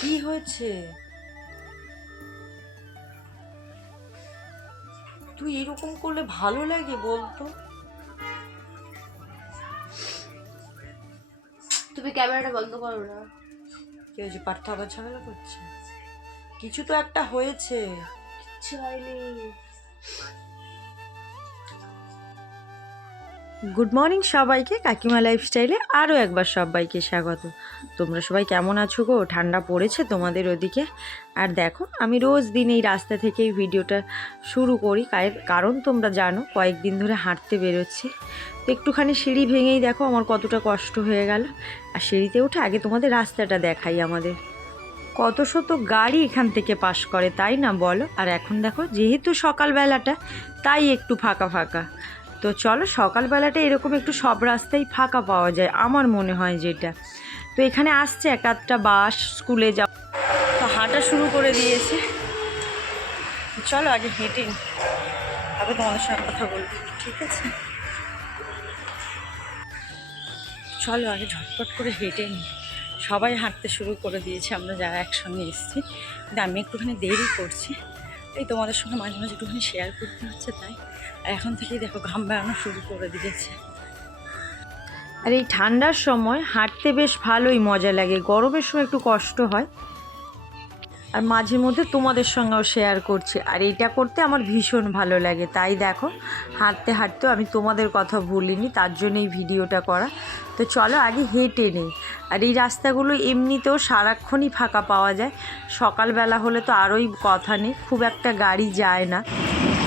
কি হয়েছে? তুই এরকম করলে ভালো লাগে বলতো? তুমি ক্যামেরাটা বন্ধ করো না। কি হয়েছে? পার্থ আবার ঝামেলা করছে? কিছু তো একটা হয়েছে। কিচ্ছু হয়নি। গুড মর্নিং সবাইকে, কাকিমা লাইফস্টাইলে আরও একবার সবাইকে স্বাগত। তোমরা সবাই কেমন আছো গো? ঠান্ডা পড়েছে তোমাদের ওদিকে? আর দেখো, আমি রোজ দিন এই রাস্তা থেকেই ভিডিওটা শুরু করি, কারণ তোমরা জানো কয়েকদিন ধরে হাঁটতে বেরোচ্ছি। তো একটুখানি সিঁড়ি ভেঙেই দেখো আমার কতটা কষ্ট হয়ে গেল। আর সিঁড়িতে উঠে আগে তোমাদের রাস্তাটা দেখাই। আমাদের কত শত গাড়ি এখান থেকে পাস করে, তাই না বলো? আর এখন দেখো, যেহেতু সকালবেলাটা, তাই একটু ফাঁকা ফাঁকা। তো চলো, সকালবেলাটা এরকম একটু সব রাস্তায় ফাঁকা পাওয়া যায় আমার মনে হয় যেটা। তো এখানে আসছে এক আধটা বাস স্কুলে যাও, তো হাঁটা শুরু করে দিয়েছে। চলো আগে হেঁটে নিই, আগে তোমাদের সঙ্গে কথা বলবো, ঠিক আছে? চলো আগে ঝটপট করে হেঁটে নিই। সবাই হাঁটতে শুরু করে দিয়েছে, আমরা যারা একসঙ্গে এসেছি, কিন্তু আমি একটুখানি দেরি করছি। এই তোমাদের সঙ্গে মাঝে মাঝে একটুখানি শেয়ার করতে হচ্ছে, তাই। আর এখন থেকেই দেখো ঘাম বেড়ানো শুরু করে দিয়েছে। আর এই ঠান্ডার সময় হাঁটতে বেশ ভালোই মজা লাগে, গরমের সময় একটু কষ্ট হয়। আর মাঝে মধ্যে তোমাদের সঙ্গেও শেয়ার করছি, আর এইটা করতে আমার ভীষণ ভালো লাগে। তাই দেখো, হাঁটতে হাঁটতেও আমি তোমাদের কথা ভুলিনি, তার জন্য এই ভিডিওটা করা। তো চলো আগে হেঁটে নিই। আর এই রাস্তাগুলো এমনিতেও সারাক্ষণই ফাঁকা পাওয়া যায়, সকালবেলা হলে তো আরোই কথা নেই, খুব একটা গাড়ি যায় না।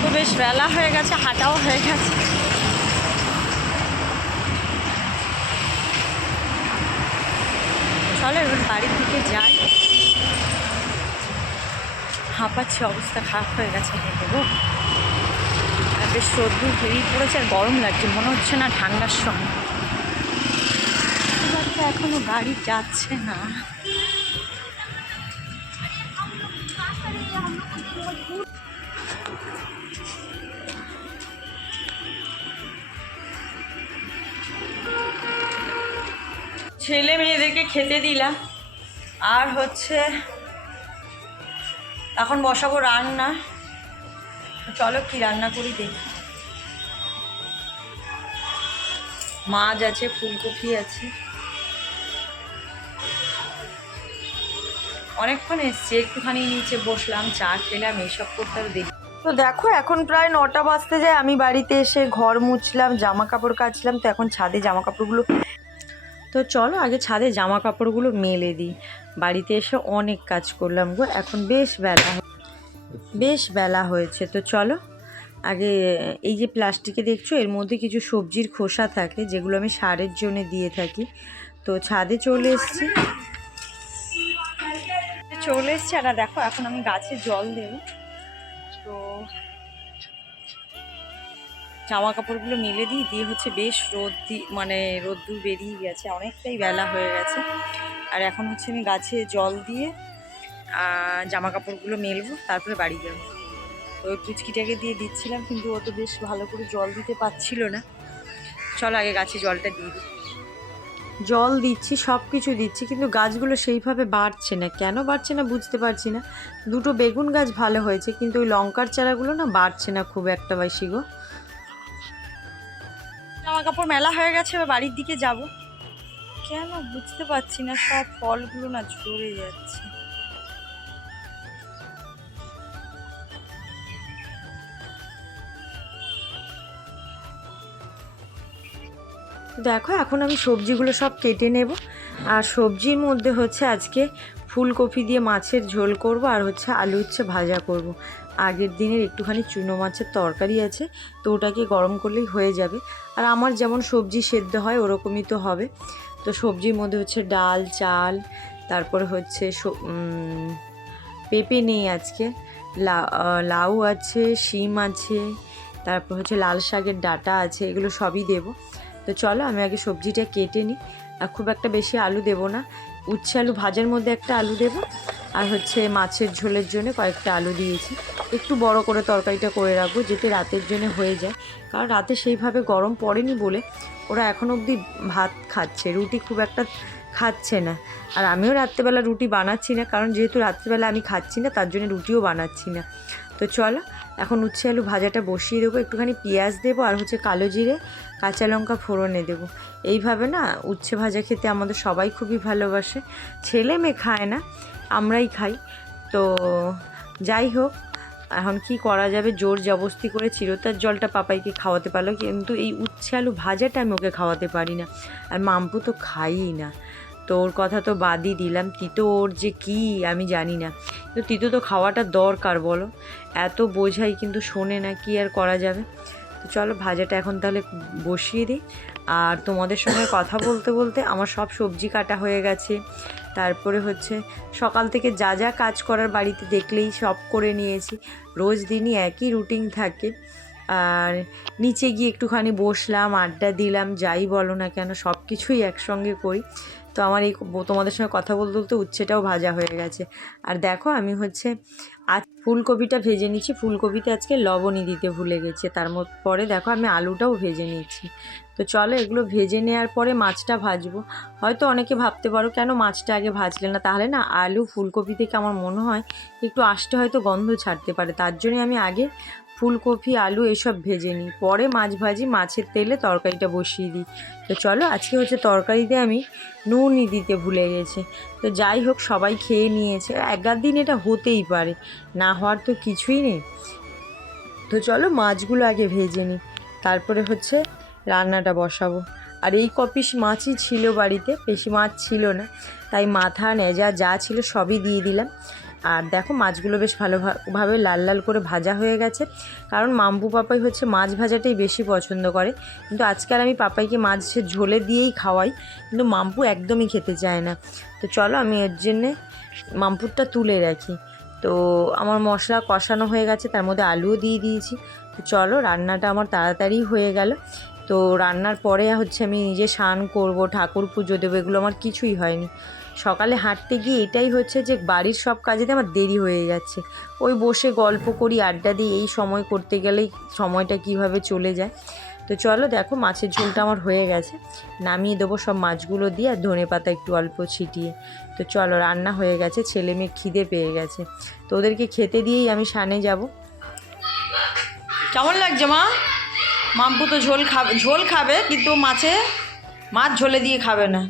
তো বেশ বেলা হয়ে গেছে, হাঁটাও হয়ে গেছে। চলো এবার বাড়ির দিকে যাই। হাঁপাচ্ছি, অবস্থা খারাপ হয়ে গেছে হেঁটে গো। আর বেশ রোদ্দুর বেরিয়ে পড়েছে, আর গরম লাগছে, মনে হচ্ছে না ঠান্ডার সময়। এবার তো এখনো গাড়ি যাচ্ছে না। ছেলে মেয়েদেরকে খেতে দিলাম, আর হচ্ছে এখন বসাবো রান্না। চলো কি রান্না করি দেখি। মাছ আছে, ফুলকপি আছে। অনেকক্ষণ এসছি, একটুখানি নিচে বসলাম, চা খেলাম, এইসব করতে আর দেখি। তো দেখো এখন প্রায় 9টা বাজতে যায়, আমি বাড়িতে এসে ঘর মুছলাম, জামা কাপড় কাচলাম। তো এখন ছাদে জামা কাপড়গুলো, তো চলো আগে ছাদে জামা কাপড়গুলো মেলে দিই। বাড়িতে এসে অনেক কাজ করলাম গো, এখন বেশ বেলা হয়েছে। তো চলো আগে, এই যে প্লাস্টিকে দেখছো, এর মধ্যে কিছু সবজির খোসা থাকে, যেগুলো আমি সারের জন্য দিয়ে থাকি। তো ছাদে চলে এসেছি। আর দেখো এখন আমি গাছে জল দেব। তো জামা কাপড়গুলো মেলে দিয়ে হচ্ছে বেশ রোদ্দুর বেরিয়ে গেছে, অনেকটাই বেলা হয়ে গেছে। আর এখন হচ্ছে আমি গাছে জল দিয়ে জামা কাপড়গুলো মেলবো, তারপরে বাড়ি যাবো। তো ওই পুচকিটাকে দিয়ে দিচ্ছিলাম, কিন্তু ও তো বেশ ভালো করে জল দিতে পারছিল না। চলো আগে গাছে জলটা দিয়ে দিই। জল দিচ্ছি, সব কিছু দিচ্ছি, কিন্তু গাছগুলো সেইভাবে বাড়ছে না। কেন বাড়ছে না বুঝতে পারছি না। দুটো বেগুন গাছ ভালো হয়েছে, কিন্তু ওই লঙ্কার চারাগুলো না বাড়ছে না খুব একটা বেশি গো। জামা কাপড় মেলা হয়ে গেছে, এবার বাড়ির দিকে যাব। কেন বুঝতে পারছি না, সব ফলগুলো না ঝরে যাচ্ছে। দেখো এখন আমি সবজিগুলো সব কেটে নেব। আর সবজির মধ্যে হচ্ছে আজকে ফুলকপি দিয়ে মাছের ঝোল করব, আর হচ্ছে আলু উচ্ছে ভাজা করব। আগের দিনের একটুখানি চুনো মাছের তরকারি আছে, তো ওটাকে গরম করলেই হয়ে যাবে। আর আমার যেমন সবজি সেদ্ধ হয় ওরকমই তো হবে। তো সবজির মধ্যে হচ্ছে ডাল, চাল, তারপরে হচ্ছে পেঁপে নেই আজকে, লাউ আছে, শিম আছে, তারপর হচ্ছে লাল শাকের ডাঁটা আছে, এগুলো সবই দেবো। তো চলো আমি আগে সবজিটা কেটে নিই। আর খুব একটা বেশি আলু দেবো না, উচ্ছে আলু ভাজার মধ্যে একটা আলু দেবো, আর হচ্ছে মাছের ঝোলের জন্য কয়েকটা আলু দিয়েছি। একটু বড় করে তরকারিটা করে রাখবো, যাতে রাতের জন্য হয়ে যায়। কারণ রাতে সেইভাবে গরম পড়েনি বলে ওরা এখন অবধি ভাত খাচ্ছে, রুটি খুব একটা খাচ্ছে না। আর আমিও রাত্রেবেলা রুটি বানাচ্ছি না, কারণ যেহেতু রাত্রেবেলা আমি খাচ্ছি না তার জন্য রুটিও বানাচ্ছি না। তো চলো এখন উচ্ছে আলু ভাজাটা বসিয়ে দেবো, একটুখানি পেঁয়াজ দেবো আর হচ্ছে কালো জিরে কাঁচা লঙ্কা ফোড়নে দেবো। এইভাবে না উচ্ছে ভাজা খেতে আমাদের সবাই খুবই ভালোবাসে, ছেলে মেয়ে খায় না, আমরাই খাই। তো যাই হোক, এখন কি করা যাবে, জোর জবস্তি করে চিরতার জলটা পাপাইকে খাওয়াতে পারলো, কিন্তু এই উচ্ছে আলু ভাজাটা আমি ওকে খাওয়াতে পারি না। আর মাম্পু তো খাইই না, তো ওর কথা তো বাদই দিলাম। তিতো ওর যে কি আমি জানি না, কিন্তু তিতো তো খাওয়াটা দরকার বলো, এত বোঝাই কিন্তু শোনে না, কি আর করা যাবে। তো চলো ভাজাটা এখন তাহলে বসিয়ে দিই। আর তোমাদের সঙ্গে কথা বলতে বলতে আমার সব সবজি কাটা হয়ে গেছে, তারপরে হচ্ছে সকাল থেকে যা যা কাজ করার বাড়িতে দেখলেই সব করে নিয়েছি। রোজ দিনই একই রুটিন থাকে। আর নিচে গিয়ে একটুখানি বসলাম, আড্ডা দিলাম, যাই বলো না কেন সব কিছুই একসঙ্গে করি। তো আমার এই তোমাদের সঙ্গে কথা বলতে বলতে উচ্ছেটাও ভাজা হয়ে গেছে। আর দেখো আমি হচ্ছে আজ ফুলকপিটা ভেজে নিচ্ছি, ফুলকপিতে আজকে লবণই দিতে ভুলে গেছি। তার পরে দেখো আমি আলুটাও ভেজে নিচ্ছি। তো চলো এগুলো ভেজে নেওয়ার পরে মাছটা ভাজবো। হয়তো অনেকে ভাবতে পারো কেন মাছটা আগে ভাজলে না, তাহলে না আলু ফুলকপি থেকে আমার মনে হয় একটু আঁশটা হয়তো গন্ধ ছাড়তে পারে, তার জন্যই আমি আগে ফুলকপি আলু এসব ভেজে নিই, পরে মাছ ভাজি, মাছের তেলে তরকারিটা বসিয়ে দিই। তো চলো আজকে হচ্ছে তরকারিতে আমি নুনই দিতে ভুলে গেছি। তো যাই হোক সবাই খেয়ে নিয়েছে, একগার দিন এটা হতেই পারে, না হওয়ার তো কিছুই নেই। তো চলো মাছগুলো আগে ভেজে নিই, তারপরে হচ্ছে রান্নাটা বসাবো। আর এই কপিস মাছই ছিল বাড়িতে, বেশি মাছ ছিল না, তাই মাথা নেজা যা ছিল সবই দিয়ে দিলাম। আর দেখো মাছগুলো বেশ ভালোভাবে লাল লাল করে ভাজা হয়ে গেছে, কারণ মাম্পু পাপাই হচ্ছে মাছ ভাজাটাই বেশি পছন্দ করে। কিন্তু আজকাল আমি পাপাইকে মাছের ঝোলে দিয়েই খাওয়াই, কিন্তু মাম্পু একদমই খেতে চায় না। তো চলো আমি এর জন্যে মাম্পুরটা তুলে রাখি। তো আমার মশলা কষানো হয়ে গেছে, তার মধ্যে আলুও দিয়ে দিয়েছি। তো চলো রান্নাটা আমার তাড়াতাড়ি হয়ে গেল। তো রান্নার পরে হচ্ছে আমি নিজে স্নান করব, ঠাকুর পুজো দেবো, এগুলো আমার কিছুই হয়নি। সকালে হাঁটতে গিয়ে এটাই হচ্ছে যে বাড়ির সব কাজেতে আমার দেরি হয়ে যাচ্ছে, ওই বসে গল্প করি, আড্ডা দিই, এই সময় করতে গেলেই সময়টা কিভাবে চলে যায়। তো চলো দেখো মাছের ঝোলটা আমার হয়ে গেছে, নামিয়ে দেবো সব মাছগুলো দিয়ে, আর ধনেপাতা একটু অল্প ছিটিয়ে। তো চলো রান্না হয়ে গেছে, ছেলে মেয়ে খিদে পেয়ে গেছে, তো ওদেরকে খেতে দিয়েই আমি স্নানে যাব। কেমন লাগছে মা? মাম্পু তো ঝোল খাবে কিন্তু মাছ ঝোলে দিয়ে খাবে না,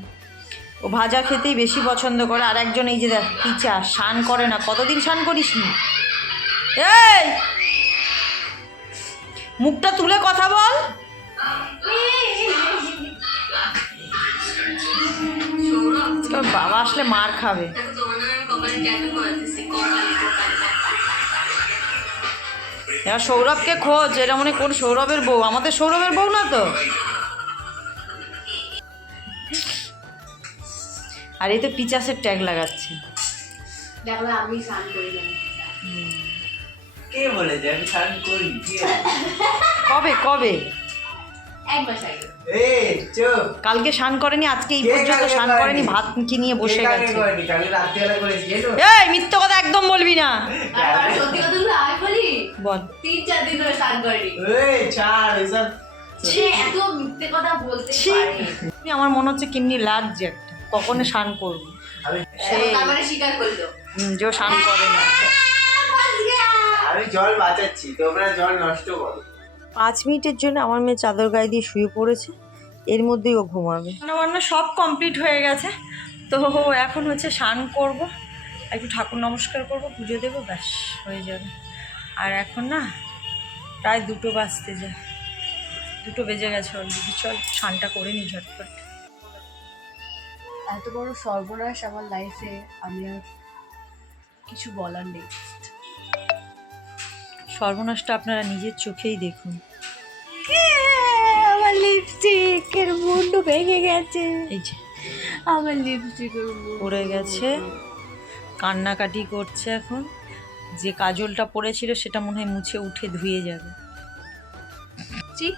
ও ভাজা খেতেই বেশি পছন্দ করে। আর একজন এই যে দেখ পিচা, স্নান করে না, কতদিন স্নান করিস নি? এই মুখটা তুলে কথা বল। বাবা আসলে মার খাবে। এবার সৌরভকে খোঁজ, এটা মনে কোন সৌরভের বউ, আমাদের সৌরভের বউ না তো। আর এই তো পিচাসের ট্যাগ লাগাচ্ছে। দেখো আমি স্নান করি না। কে বলেছে আমি স্নান করি? কবে কবে? এক মাস আগে। এই চুপ। কালকে স্নান করেনি, আজকে এই কে পর্যন্ত কালকে স্নান করেনি? করেনি, ভাত কি নিয়ে বসে গেছে। কালকে রাত্রিবেলা করেছি জানো? এই মিথ্যে কথা একদম বলবি না। আর সত্যি কথা বলতে আমি বলি বল। 3-4 দিন ধরে স্নান করিনি। এই ছাড় এসব। সে এত মিথ্যে কথা বলতে ছি। পারে। আমার মনে হচ্ছে কেমনি লাগছে একটা, কখনো স্নান করবো আমি তার মানে স্বীকার করলো। যে ও স্নান করে না। আমি জল বাঁচাচ্ছি, তোমরা জল নষ্ট করো। 5 মিনিটের জন্য আমার মেয়ে চাদর গায়ে দিয়ে শুয়ে পড়েছে, এর মধ্যেই ও ঘুমাবে। রান্না সব কমপ্লিট হয়ে গেছে, তো এখন হচ্ছে স্নান করব, একটু ঠাকুর নমস্কার করব, পুজো দেবো, ব্যাস হয়ে যাবে। আর এখন না প্রায় 2টো বাজতে যায়, 2টো বেজে গেছে অলরেডি। চল স্নানটা করে নিই ঝটপট। এত বড় সর্বনাশ আমার লাইফে, আমি আর কিছু বলার নেই। সর্বনাশটা আপনারা নিজের চোখেই দেখুন। আমার লিপস্টিকের মুন্ডু ভেঙে গেছে, এই যে আমার লিপস্টিকের পড়ে গেছে, কান্নাকাটি করছে। এখন যে কাজলটা পড়েছিল সেটা মনে হয় মুছে উঠে ধুয়ে যাবে। ঠিক,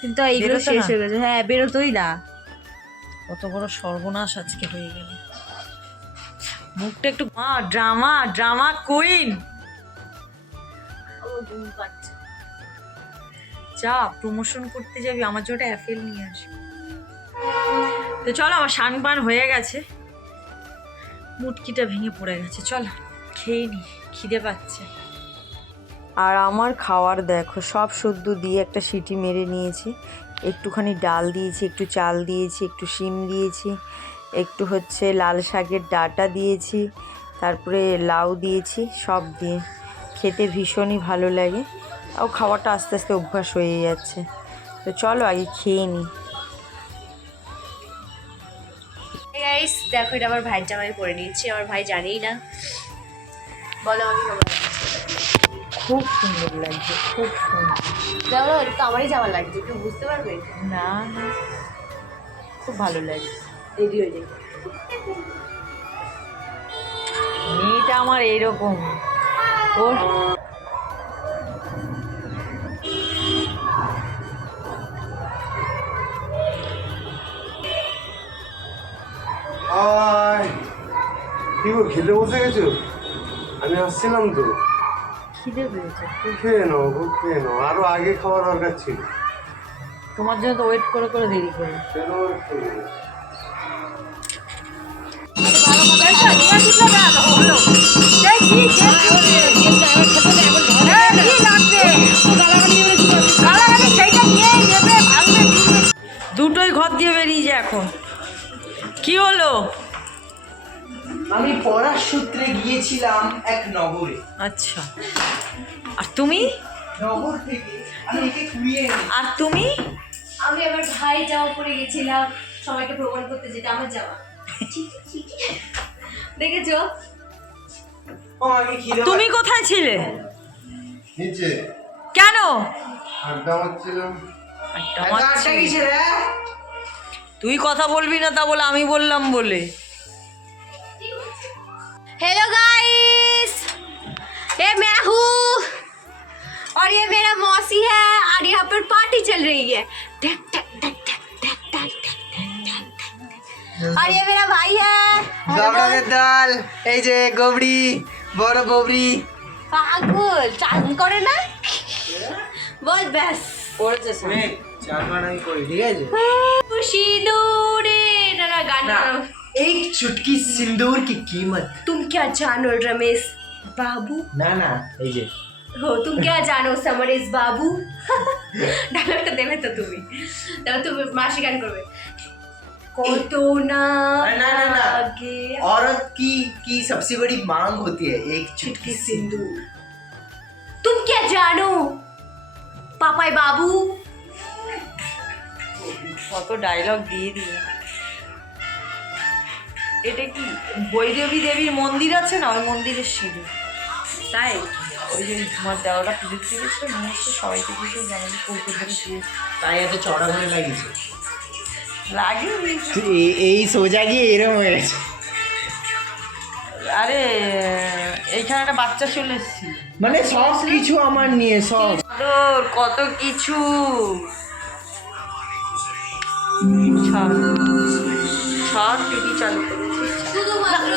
কিন্তু এইগুলো বেরোতো শেষ না? হয়ে গেছে। হ্যাঁ বেরোতোই না। কত বড় সর্বনাশ আজকে হয়ে গেল। মুখটা একটু ড্রামা কুইন। আমার ঘুম পাচ্ছে। যা প্রমোশন করতে যাবি, আমার জন্য অ্যাপেল নিয়ে আসবি। তো চলো, আমার সানপান হয়ে গেছে, মুটকিটা ভেঙে পড়ে গেছে, চলো খেয়ে নি, খিদে পাচ্ছে। আর আমার খাওয়ার দেখো, সব সদ্য দিয়ে একটা সিটি মেরে নিয়েছি, একটুখানি ডাল দিয়েছি, একটু চাল দিয়েছি, একটু শিম দিয়েছি, একটু হচ্ছে লাল শাকের ডাঁটা দিয়েছি, তারপরে লাউ দিয়েছি, সব দিয়ে খেতে ভীষণই ভালো লাগে। আর খাওয়াটা আস্তে আস্তে অভ্যাস হয়ে যাচ্ছে। তো চলো আগে খেয়ে নিই। গাইস দেখো, এটা আমার ভাইয়ের জামাই পরে নিয়েছি, আমার ভাই জানেই না। বলো আমি কেমন লাগছে? খুব সুন্দর লাগছে, খুব সুন্দর। জানো এটা তো আমারই জামা লাগছে, একটু বুঝতে পারবে? না না, খুব ভালো লাগছে। রেডি হয়ে যাই। মেয়েটা আমার এইরকম, ওর হাই, কি গো খেতে বসে গেছো? আমি আসছিলাম তো। খিদে পেয়েছে। খেয়ে নাও গো, খেয়ে নাও, আরো আগে খাওয়া দরকার ছিল। তোমার জন্য তো ওয়েট করে করে দেরি করে। কেন একটু? দুটোই ঘর দিয়ে বেরিয়ে যায় এখন। কি হলো? আমি পড়ার সূত্রে গিয়েছিলাম এক নগরে। আচ্ছা, আর তুমি? নগর থেকে আমি একে কুড়িয়ে এনে আর তুমি? আমি আমার ভাই জামা পরে গেছিলাম সবাইকে প্রমাণ করতে, যেটা আমার জামা। দেখেছো? ও আগে খিদে তুমি কোথায় ছিলে? নিচে কেন? আড্ডা মারছিলাম। আড্ডা কিসে রে? তুই কথা বলবি না তা বলে আমি বললাম বলে। हेलो गाइस, ये मैं हूँ और ये मेरा मौसी है और यहाँ पर पार्टी चल रही है। टक, टक, टक, टक, टक, टक, टक, टक, टक। और ये मेरा भाई है। গাবড়াদের দল, এই যে গবড়ি, বড় গবড়ি। পাগল চান করে না, বল ব্যাস। করেছে চার আমি করি, ঠিক আছে? सिंदूरे ना गाना। एक चुटकी सिंदूर की कीमत। तुम क्या जानो रमेश बाबू? না না, এই যে हो तुम क्या जानो समरेश बाबू? ডায়লগটা দেবে তো তুমি, তাহলে তুমি মাসি গান করবে। কত না না, না, না। আগে औरत की सबसे बड़ी मांग होती है एक चुटकी सिंदूर। तुम क्या जानो পাপাই বাবু? কত ডায়লগ দিয়ে দিল। এটা কি বৈদেবী দেবীর মন্দির আছে না, ওই মন্দিরের সিঁড়ি। তাই ওই যে তোমার দেওয়াটা পুজো দিতে গেছিলো, নিয়ে এসে সবাইকে কিছু জানালে কৌটো ধরে দিয়েছে। তাই এত চড়া করে লাগিয়েছে। লাগে এই সোজা গিয়ে এরম হয়ে গেছে। আরে এইখানে একটা বাচ্চা চলে এসেছিল, মানে সব কিছু আমার নিয়ে সব। তোর কত কিছু। সব টিভি চালু করেছি। শুধুমাত্র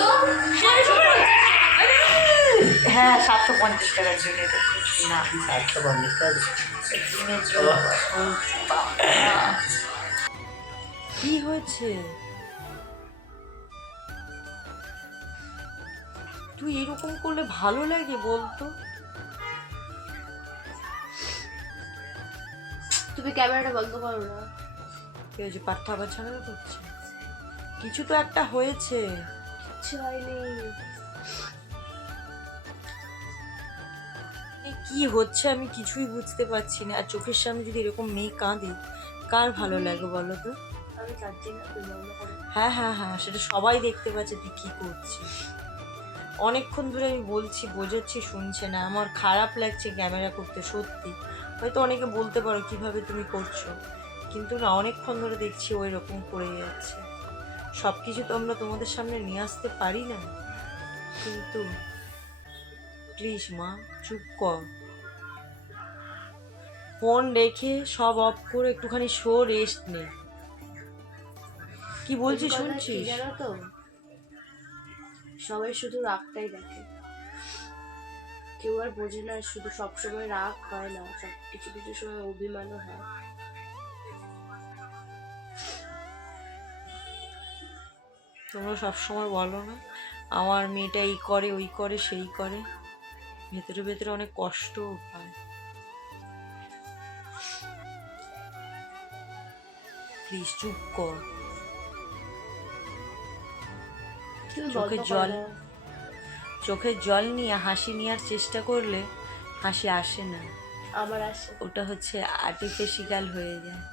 হ্যাঁ 750 টাকার জন্য এটা না 750 টাকা। দিনের জন্য। ও বাবা। কি হয়েছে? তুই এরকম করলে ভালো লাগে বলতো? তুমি ক্যামেরাটা বন্ধ করো না। কি হয়েছে? পার্থ আবার ঝামেলা করছে? কিছু তো একটা হয়েছে। কিছু হয়নি। কি হচ্ছে আমি কিছুই বুঝতে পারছি না। আর চোখের সামনে যদি এরকম মেয়ে কাঁদে, কার ভালো লাগে বলো তো? আমি চাচ্ছি না তুমি বন্ধ করো। হ্যাঁ হ্যাঁ হ্যাঁ, সেটা সবাই দেখতে পাচ্ছে তুই কি করছিস। অনেকক্ষণ ধরে আমি বলছি, বোঝাচ্ছি, শুনছে না। আমার খারাপ লাগছে ক্যামেরা করতে সত্যি। হয়তো অনেকে বলতে পারো কিভাবে তুমি করছো, কিন্তু না, অনেকক্ষণ ধরে দেখছি ওই রকম করে যাচ্ছে। সব কিছু তো আমরা তোমাদের সামনে নিয়ে আসতে পারি না, কিন্তু প্লিজ মা চুপ কর। ফোন রেখে সব অফ করে একটুখানি শো, রেস্ট নে। কি বলছিস শুনছিস? জানো তো, সবাই শুধু রাগটাই দেখে, কেউ আর বোঝে না শুধু সবসময় রাগ হয় না, সব কিছু কিছু সময় অভিমানও হয়। তোমরা সবসময় বলো না আমার মেয়েটা এই করে ওই করে সেই করে, ভেতরে ভেতরে অনেক কষ্টও পায়। প্লিজ চুপ কর। চোখের জল নিয়ে হাসি নেওয়ার চেষ্টা করলে হাসি আসে না, আবার আসে। ওটা হচ্ছে আর্টিফিশিয়াল হয়ে যায়।